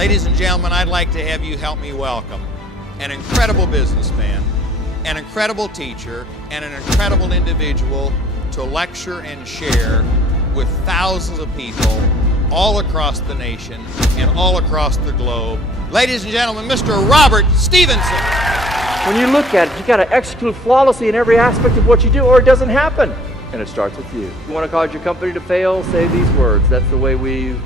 Ladies and gentlemen, I'd like to have you help me welcome an incredible businessman, an incredible teacher, and an incredible individual to lecture and share with thousands of people all across the nation and all across the globe. Ladies and gentlemen, Mr. Robert Stevenson. When you look at it, you got to execute flawlessly in every aspect of what you do, or it doesn't happen. And it starts with you. You want to cause your company to fail? Say these words. That's the way we've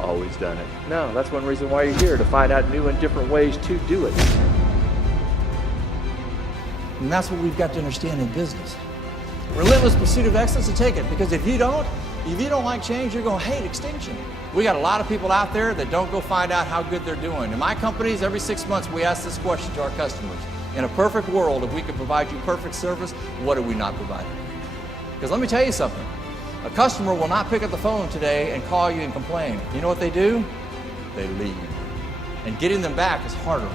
always done it. No, that's one reason why you're here, to find out new and different ways to do it. And that's what we've got to understand in business. Relentless pursuit of excellence, to take it. Because if you don't like change, you're going to hate extinction. We got a lot of people out there that don't go find out how good they're doing. In my companies, every 6 months, we ask this question to our customers. In a perfect world, if we could provide you perfect service, what are we not providing? Because let me tell you something. A customer will not pick up the phone today and call you and complain. You know what they do? They leave. And getting them back is harder.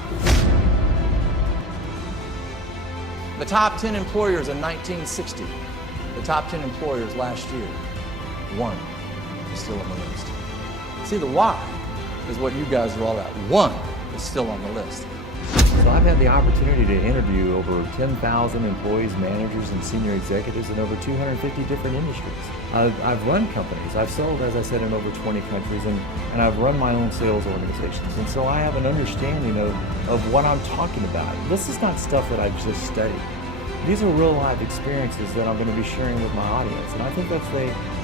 The top 10 employers in 1960, the top 10 employers last year, one is still on the list. See, the why is what you guys are all about. One is still on the list. So I've had the opportunity to interview over 10,000 employees, managers, and senior executives in over 250 different industries. I've run companies. I've sold, as I said, in over 20 countries, and I've run my own sales organizations. And so I have an understanding of what I'm talking about. This is not stuff that I've just studied. These are real life experiences that I'm going to be sharing with my audience. And I think that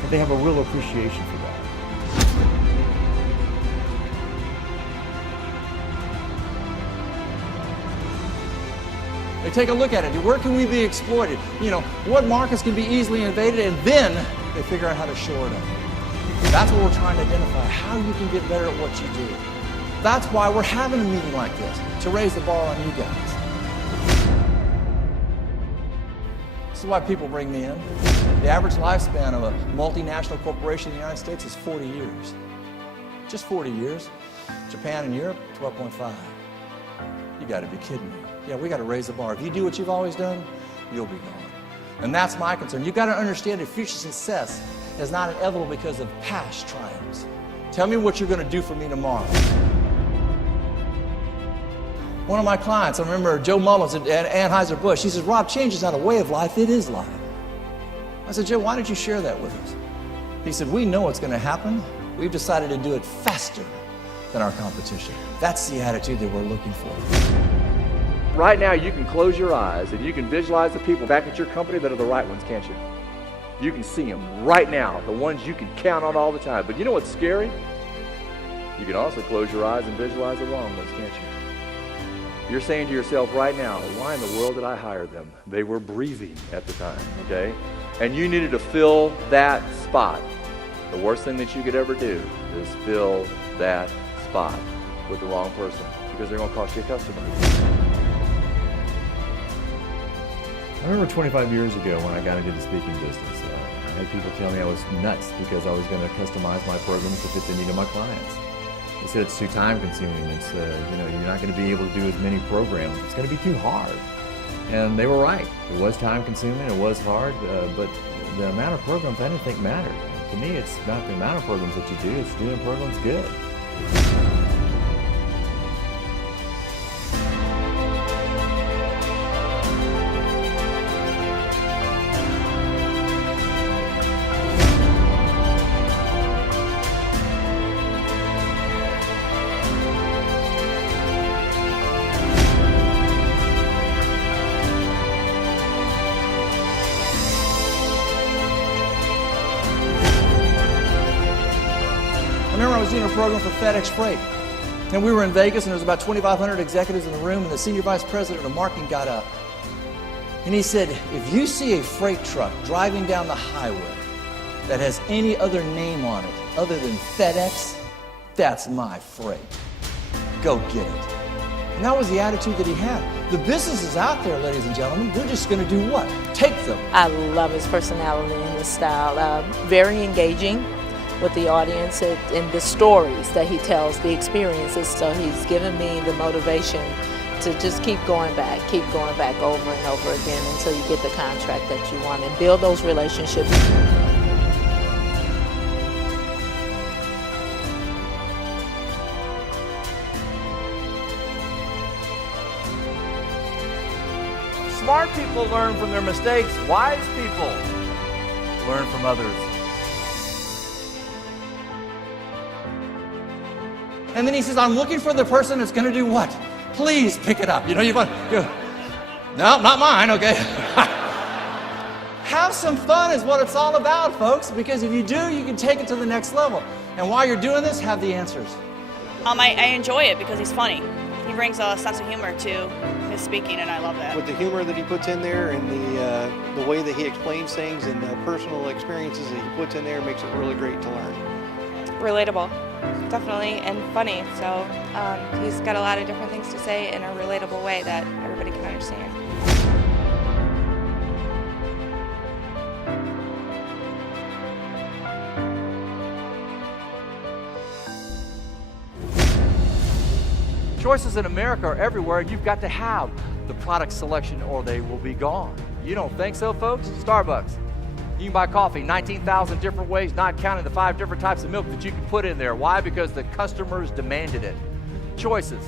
they have a real appreciation for that. They take a look at it. Where can we be exploited? You know, what markets can be easily invaded, and then they figure out how to shore it up. That's what we're trying to identify, how you can get better at what you do. That's why we're having a meeting like this, to raise the bar on you guys. This is why people bring me in. The average lifespan of a multinational corporation in the United States is 40 years. Just 40 years. Japan and Europe, 12.5. You got to be kidding me. Yeah, we got to raise the bar. If you do what you've always done, you'll be gone. And that's my concern. You've got to understand that future success is not inevitable because of past triumphs. Tell me what you're going to do for me tomorrow. One of my clients, I remember Joe Mullins at Anheuser-Busch, he says, Rob, change is not a way of life, it is life. I said, Joe, why don't you share that with us? He said, we know what's going to happen. We've decided to do it faster than our competition. That's the attitude that we're looking for. Right now, you can close your eyes and you can visualize the people back at your company that are the right ones, can't you? You can see them right now, the ones you can count on all the time. But you know what's scary? You can also close your eyes and visualize the wrong ones, can't you? You're saying to yourself right now, why in the world did I hire them? They were breathing at the time, okay? And you needed to fill that spot. The worst thing that you could ever do is fill that spot with the wrong person, because they're going to cost you a customer. I remember 25 years ago when I got into the speaking business, I had people tell me I was nuts because I was going to customize my programs to fit the need of my clients. They said it's too time consuming. It's you're not going to be able to do as many programs. It's going to be too hard. And they were right. It was time consuming. It was hard. But the amount of programs I didn't think mattered. To me, it's not the amount of programs that you do. It's doing programs good. I remember I was doing a program for FedEx Freight, and we were in Vegas, and there was about 2,500 executives in the room, and the senior vice president of marketing got up, and he said, if you see a freight truck driving down the highway that has any other name on it other than FedEx, that's my freight. Go get it. And that was the attitude that he had. The business is out there, ladies and gentlemen. We're just going to do what? Take them. I love his personality and his style. Very engaging with the audience and the stories that he tells, the experiences. So he's given me the motivation to just keep going back over and over again until you get the contract that you want and build those relationships. Smart people learn from their mistakes. Wise people learn from others. And then he says, I'm looking for the person that's going to do what? Please pick it up. You want, no, not mine, okay. Have some fun is what it's all about, folks, because if you do, you can take it to the next level. And while you're doing this, have the answers. I enjoy it because he's funny. He brings a sense of humor to his speaking, and I love that. With the humor that he puts in there and the way that he explains things and the personal experiences that he puts in there makes it really great to learn. Relatable, definitely, and funny. So he's got a lot of different things to say in a relatable way that everybody can understand. Choices in America are everywhere, and you've got to have the product selection or they will be gone. You don't think so, folks? Starbucks. You can buy coffee 19,000 different ways, not counting the 5 different types of milk that you can put in there. Why? Because the customers demanded it. Choices.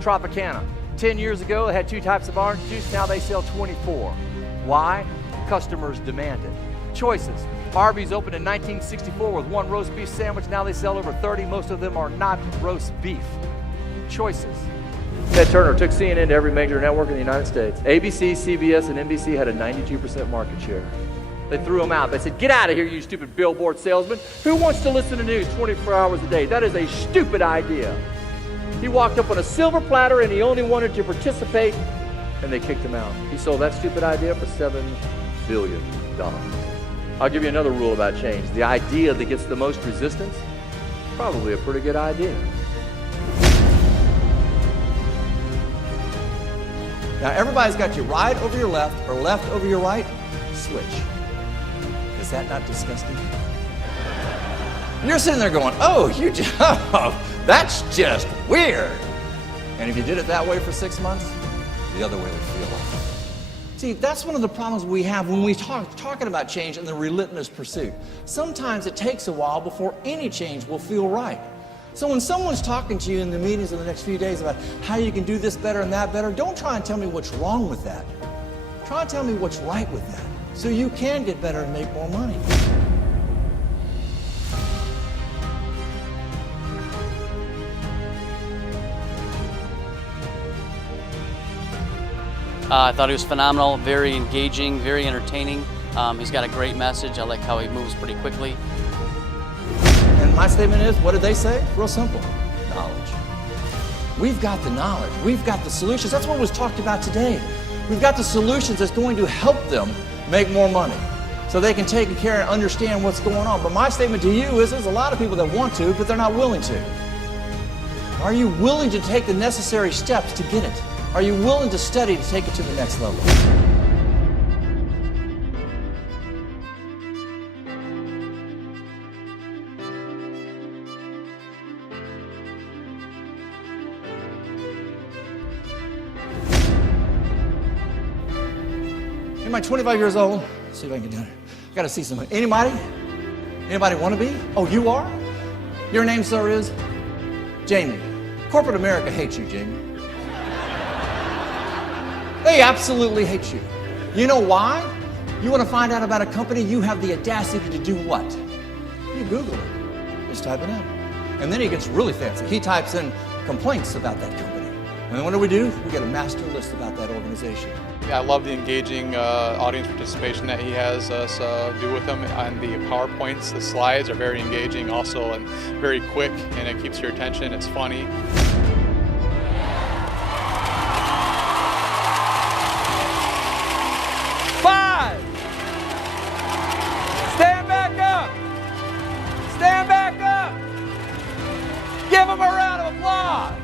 Tropicana. 10 years ago, they had 2 types of orange juice. Now they sell 24. Why? Customers demanded. Choices. Arby's opened in 1964 with 1 roast beef sandwich. Now they sell over 30. Most of them are not roast beef. Choices. Ted Turner took CNN to every major network in the United States. ABC, CBS, and NBC had a 92% market share. They threw him out. They said, get out of here, you stupid billboard salesman. Who wants to listen to news 24 hours a day? That is a stupid idea. He walked up on a silver platter and he only wanted to participate, and they kicked him out. He sold that stupid idea for $7 billion. I'll give you another rule about change. The idea that gets the most resistance, probably a pretty good idea. Now everybody's got your right over your left or left over your right. Switch. Is that not disgusting? You're sitting there going, oh, that's just weird. And if you did it that way for 6 months, the other way would feel like. See, that's one of the problems we have when we talking about change and the relentless pursuit. Sometimes it takes a while before any change will feel right. So when someone's talking to you in the meetings in the next few days about how you can do this better and that better, don't try and tell me what's wrong with that. Try and tell me what's right with that so you can get better and make more money. I thought he was phenomenal, very engaging, very entertaining. He's got a great message. I like how he moves pretty quickly. And my statement is, what did they say? Real simple, knowledge. We've got the knowledge. We've got the solutions. That's what was talked about today. We've got the solutions that's going to help them make more money so they can take care and understand what's going on. But my statement to you is there's a lot of people that want to, but they're not willing to. Are you willing to take the necessary steps to get it? Are you willing to study to take it to the next level? Anybody 25 years old? Let's see if I can get down here. I gotta see somebody. Anybody? Anybody want to be? Oh, you are? Your name, sir, is? Jamie. Corporate America hates you, Jamie. They absolutely hate you. You know why? You want to find out about a company, you have the audacity to do what? You Google it. Just type it in. And then he gets really fancy. He types in complaints about that company. And then what do? We get a master list about that organization. I love the engaging audience participation that he has us do with them. And the PowerPoints, the slides are very engaging also and very quick, and it keeps your attention. It's funny. Stand back up! Stand back up! Give them a round of applause!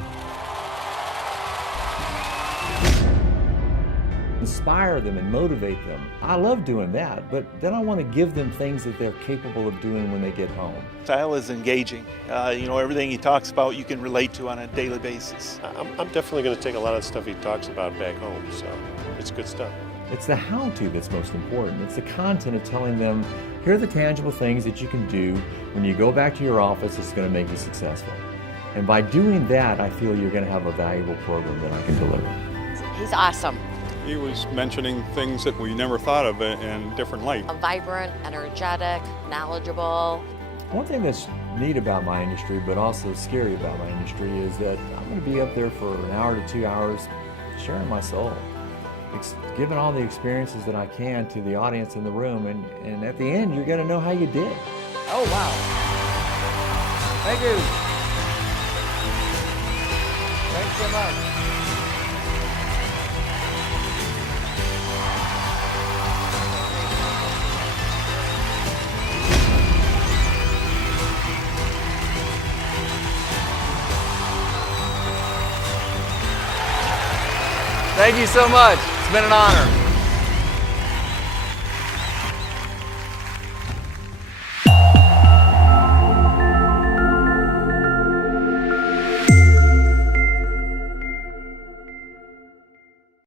Inspire them and motivate them. I love doing that, but then I want to give them things that they're capable of doing when they get home. Style is engaging. Everything he talks about you can relate to on a daily basis. I'm definitely going to take a lot of stuff he talks about back home, so it's good stuff. It's the how-to that's most important. It's the content of telling them, here are the tangible things that you can do when you go back to your office that's going to make you successful. And by doing that, I feel you're going to have a valuable program that I can deliver. He's awesome. He was mentioning things that we never thought of in different light. Vibrant, energetic, knowledgeable. One thing that's neat about my industry, but also scary about my industry, is that I'm going to be up there for an hour to 2 hours sharing my soul, giving all the experiences that I can to the audience in the room, and at the end, you're going to know how you did. Oh, wow. Thank you. Thanks so much. Thank you so much. It's been an honor.